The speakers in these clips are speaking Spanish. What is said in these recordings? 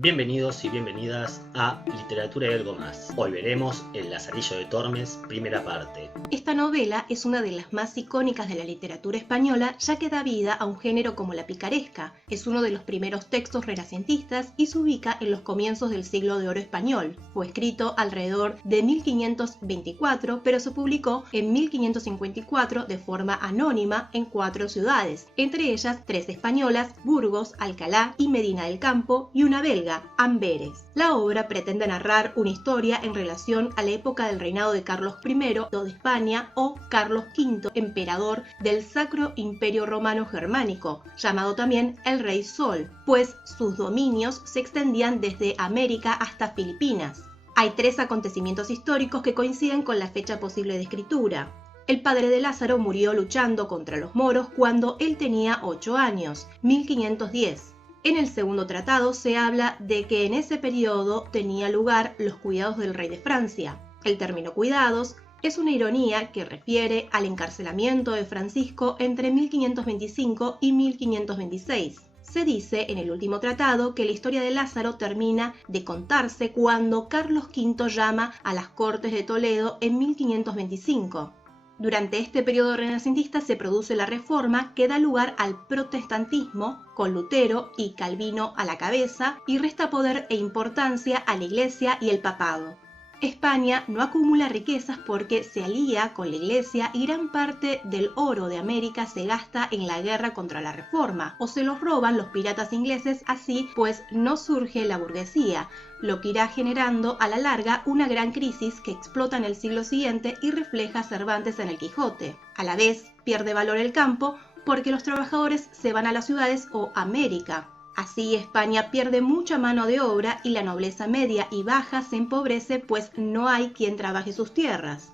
Bienvenidos y bienvenidas a Literatura y algo más. Hoy veremos El Lazarillo de Tormes, primera parte. Esta novela es una de las más icónicas de la literatura española, ya que da vida a un género como la picaresca. Es uno de los primeros textos renacentistas y se ubica en los comienzos del siglo de oro español. Fue escrito alrededor de 1524, pero se publicó en 1554 de forma anónima en 4 ciudades, entre ellas 3 españolas, Burgos, Alcalá y Medina del Campo, y una belga, Amberes. La obra pretende narrar una historia en relación a la época del reinado de Carlos I de España o Carlos V, emperador del Sacro Imperio Romano Germánico, llamado también el Rey Sol, pues sus dominios se extendían desde América hasta Filipinas. Hay 3 acontecimientos históricos que coinciden con la fecha posible de escritura. El padre de Lázaro murió luchando contra los moros cuando él tenía 8 años, 1510. En el segundo tratado se habla de que en ese periodo tenía lugar los cuidados del rey de Francia. El término cuidados es una ironía que refiere al encarcelamiento de Francisco entre 1525 y 1526. Se dice en el último tratado que la historia de Lázaro termina de contarse cuando Carlos V llama a las Cortes de Toledo en 1525. Durante este periodo renacentista se produce la Reforma que da lugar al protestantismo, con Lutero y Calvino a la cabeza, y resta poder e importancia a la Iglesia y el papado. España no acumula riquezas porque se alía con la Iglesia y gran parte del oro de América se gasta en la guerra contra la Reforma, o se los roban los piratas ingleses, así pues no surge la burguesía, lo que irá generando a la larga una gran crisis que explota en el siglo siguiente y refleja Cervantes en el Quijote. A la vez pierde valor el campo porque los trabajadores se van a las ciudades o América. Así España pierde mucha mano de obra y la nobleza media y baja se empobrece pues no hay quien trabaje sus tierras.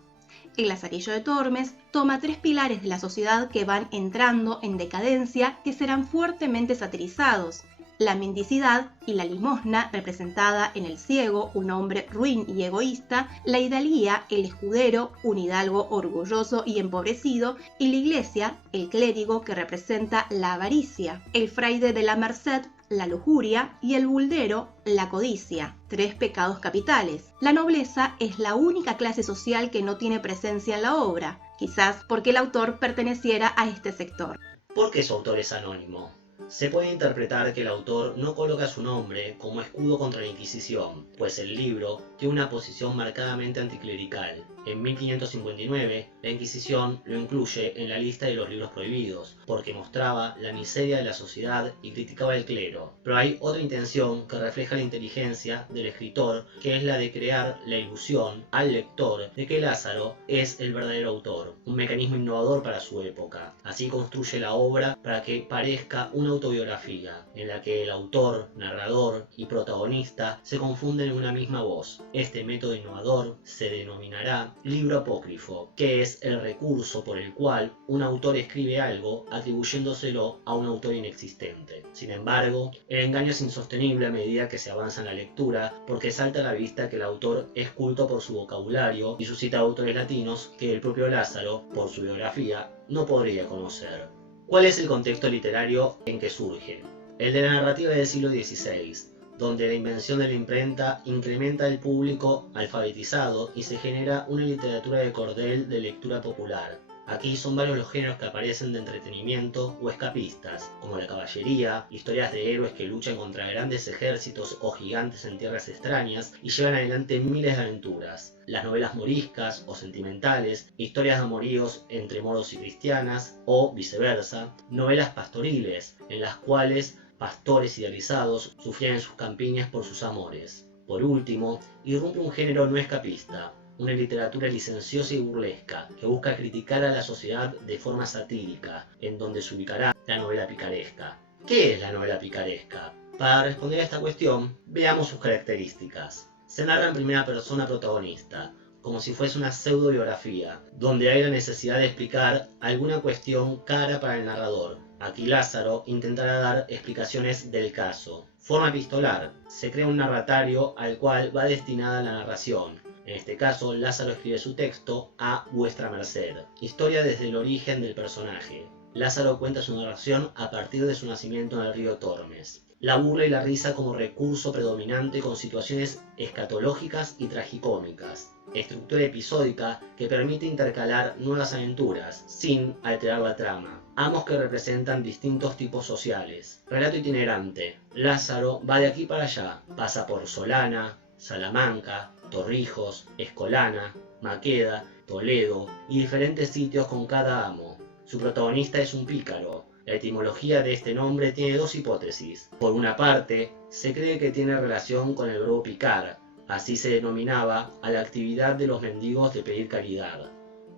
El Lazarillo de Tormes toma 3 pilares de la sociedad que van entrando en decadencia que serán fuertemente satirizados: la mendicidad y la limosna, representada en el ciego, un hombre ruin y egoísta, la hidalguía, el escudero, un hidalgo orgulloso y empobrecido, y la iglesia, el clérigo, que representa la avaricia, el fraile de la merced, la lujuria, y el buldero, la codicia, 3 pecados capitales. La nobleza es la única clase social que no tiene presencia en la obra, quizás porque el autor perteneciera a este sector. ¿Por qué su autor es anónimo? Se puede interpretar que el autor no coloca su nombre como escudo contra la Inquisición, pues el libro tiene una posición marcadamente anticlerical. En 1559, la Inquisición lo incluye en la lista de los libros prohibidos, porque mostraba la miseria de la sociedad y criticaba el clero. Pero hay otra intención que refleja la inteligencia del escritor, que es la de crear la ilusión al lector de que Lázaro es el verdadero autor, un mecanismo innovador para su época. Así construye la obra para que parezca una autobiografía, en la que el autor, narrador y protagonista se confunden en una misma voz. Este método innovador se denominará libro apócrifo, que es el recurso por el cual un autor escribe algo atribuyéndoselo a un autor inexistente. Sin embargo, el engaño es insostenible a medida que se avanza en la lectura, porque salta a la vista que el autor es culto por su vocabulario y suscita autores latinos que el propio Lázaro, por su biografía, no podría conocer. ¿Cuál es el contexto literario en que surge? El de la narrativa del siglo XVI, donde la invención de la imprenta incrementa el público alfabetizado y se genera una literatura de cordel de lectura popular. Aquí son varios los géneros que aparecen de entretenimiento o escapistas, como la caballería, historias de héroes que luchan contra grandes ejércitos o gigantes en tierras extrañas y llevan adelante miles de aventuras. Las novelas moriscas o sentimentales, historias de amoríos entre moros y cristianas, o viceversa, novelas pastoriles, en las cuales pastores idealizados sufrían en sus campiñas por sus amores. Por último, irrumpe un género no escapista, una literatura licenciosa y burlesca que busca criticar a la sociedad de forma satírica, en donde se ubicará la novela picaresca. ¿Qué es la novela picaresca? Para responder a esta cuestión, veamos sus características. Se narra en primera persona protagonista, como si fuese una pseudo-biografía, donde hay la necesidad de explicar alguna cuestión cara para el narrador. Aquí Lázaro intentará dar explicaciones del caso. Forma epistolar. Se crea un narratario al cual va destinada la narración. En este caso, Lázaro escribe su texto a vuestra merced. Historia desde el origen del personaje. Lázaro cuenta su narración a partir de su nacimiento en el río Tormes. la burla y la risa como recurso predominante con situaciones escatológicas y tragicómicas. Estructura episódica que permite intercalar nuevas aventuras, sin alterar la trama. Ambos que representan distintos tipos sociales. Relato itinerante. Lázaro va de aquí para allá. Pasa por Solana, Salamanca, Torrijos, Escolana, Maqueda, Toledo y diferentes sitios con cada amo. Su protagonista es un pícaro. La etimología de este nombre tiene dos hipótesis. Por una parte, se cree que tiene relación con el verbo picar, así se denominaba a la actividad de los mendigos de pedir caridad.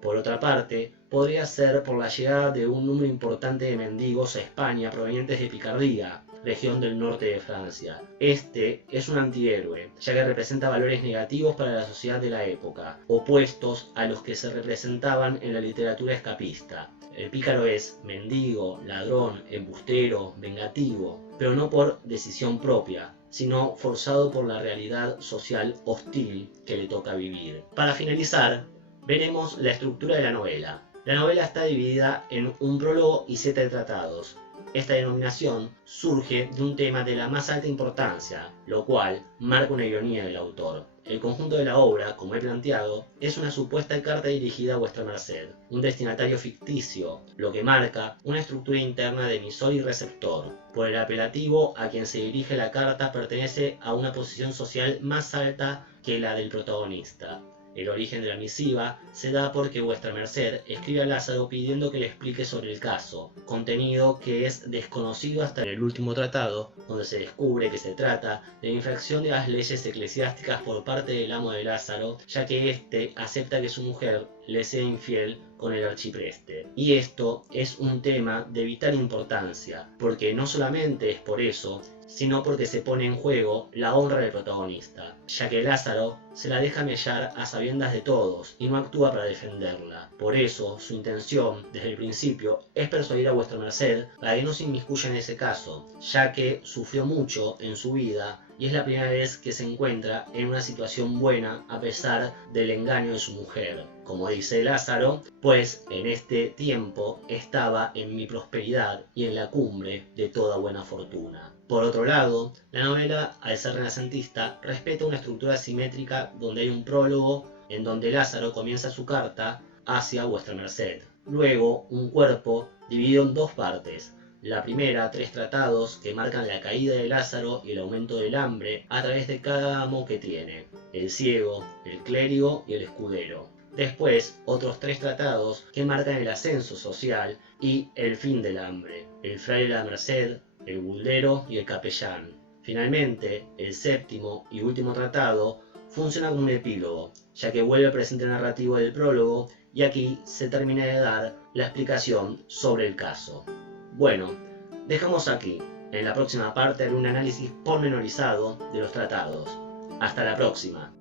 Por otra parte, podría ser por la llegada de un número importante de mendigos a España provenientes de Picardía, región del norte de Francia. Este es un antihéroe, ya que representa valores negativos para la sociedad de la época, opuestos a los que se representaban en la literatura escapista. El pícaro es mendigo, ladrón, embustero, vengativo, pero no por decisión propia, sino forzado por la realidad social hostil que le toca vivir. Para finalizar, veremos la estructura de la novela. La novela está dividida en un prólogo y 7 tratados. Esta denominación surge de un tema de la más alta importancia, lo cual marca una ironía del autor. El conjunto de la obra, como he planteado, es una supuesta carta dirigida a vuestra merced, un destinatario ficticio, lo que marca una estructura interna de emisor y receptor. Por el apelativo a quien se dirige la carta pertenece a una posición social más alta que la del protagonista. El origen de la misiva se da porque vuestra merced escribe a Lázaro pidiendo que le explique sobre el caso, contenido que es desconocido hasta el último tratado, donde se descubre que se trata de la infracción de las leyes eclesiásticas por parte del amo de Lázaro, ya que éste acepta que su mujer le sea infiel con el arcipreste. Y esto es un tema de vital importancia, porque no solamente es por eso, sino porque se pone en juego la honra del protagonista, ya que Lázaro se la deja mellar a sabiendas de todos y no actúa para defenderla. Por eso, su intención, desde el principio, es persuadir a vuestra merced para que no se inmiscuya en ese caso, ya que sufrió mucho en su vida y es la primera vez que se encuentra en una situación buena a pesar del engaño de su mujer. Como dice Lázaro, pues en este tiempo estaba en mi prosperidad y en la cumbre de toda buena fortuna. Por otro lado, la novela, al ser renacentista, respeta una estructura simétrica donde hay un prólogo en donde Lázaro comienza su carta hacia vuestra merced. Luego, un cuerpo dividido en dos partes. La primera, 3 tratados que marcan la caída de Lázaro y el aumento del hambre a través de cada amo que tiene, el ciego, el clérigo y el escudero. Después, otros 3 tratados que marcan el ascenso social y el fin del hambre, el fraile de la merced, el buldero y el capellán. Finalmente, el séptimo y último tratado funciona como un epílogo, ya que vuelve al presente narrativo del prólogo y aquí se termina de dar la explicación sobre el caso. Bueno, dejamos aquí. En la próxima parte haré un análisis pormenorizado de los tratados. Hasta la próxima.